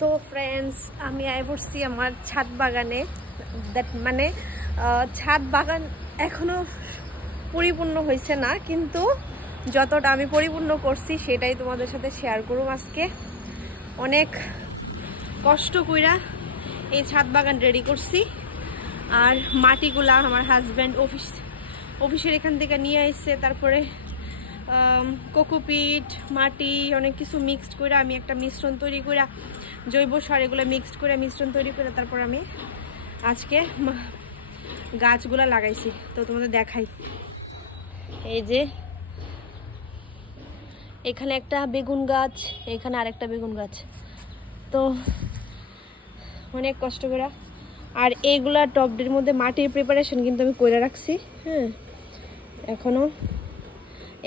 তো ফ্রেন্ডস, আমি আয় পড়ছি আমার ছাদ বাগানে। মানে ছাদ বাগান এখনো পরিপূর্ণ হয়েছে না, কিন্তু যতটা আমি পরিপূর্ণ করছি সেটাই তোমাদের সাথে শেয়ার করব আজকে। অনেক কষ্ট কইরা এই ছাদ বাগান রেডি করছি। আর মাটিগুলা আমার হাজব্যান্ড অফিসের এখান থেকে নিয়ে আসছে। তারপরে কোকোপিট, মাটি, অনেক কিছু মিক্সড করে আমি একটা মিশ্রণ তৈরি করে, জৈব সার এগুলো মিক্সড করে মিশ্রণ তৈরি করে তারপর আমি আজকে গাছগুলা লাগাইছি। তো তোমাদের দেখাই, এই যে এখানে একটা বেগুন গাছ, এখানে আরেকটা বেগুন গাছ। তো অনেক কষ্ট করে। আর এইগুলা টবটির মধ্যে মাটির প্রিপারেশন কিন্তু আমি করে রাখছি। হ্যাঁ, এখনো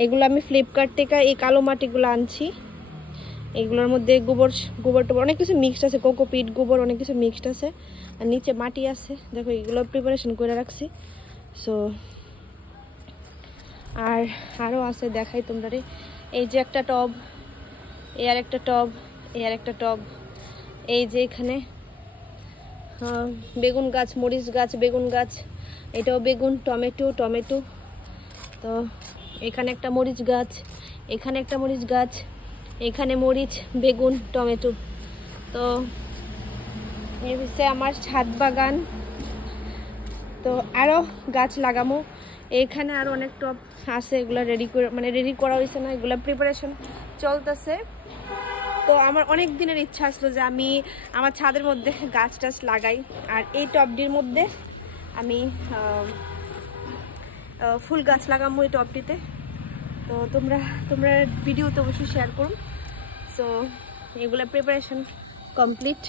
এগুলো আমি ফ্লিপকার্ট থেকে এই কালো মাটিগুলো আনছি। এগুলোর মধ্যে গোবর টোবর অনেক কিছু মিক্সড আছে, কোকোপিট, গোবর অনেক কিছু মিক্সড আছে। আর নিচে মাটি আছে, দেখো এগুলো প্রিপারেশন করে রাখছি। সো আর আরও আছে, দেখাই তোমরা। এই যে একটা টব, এই আর একটা টব, এই আর একটা টব। এই যে এখানে বেগুন গাছ, মরিচ গাছ, বেগুন গাছ, এটাও বেগুন, টমেটো। তো এখানে একটা মরিচ গাছ, এখানে একটা মরিচ গাছ, এখানে মরিচ, বেগুন, টমেটো। তো এই হচ্ছে আমার ছাদ বাগান। তো আরও গাছ লাগামো। এইখানে আরও অনেক টব আছে, এগুলো রেডি করা হয়েছে না, এগুলো প্রিপারেশন চলতেছে। তো আমার অনেক দিনের ইচ্ছা আসলো যে আমি আমার ছাদের মধ্যে গাছ টাছ লাগাই। আর এই টবটির মধ্যে আমি ফুল গাছ লাগাবো এই টবটিতে। তো তোমরা ভিডিওতে অবশ্যই শেয়ার করুন। সো এগুলো প্রিপারেশন কমপ্লিট।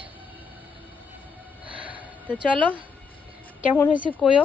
তো চলো, কেমন হয়েছে কইও।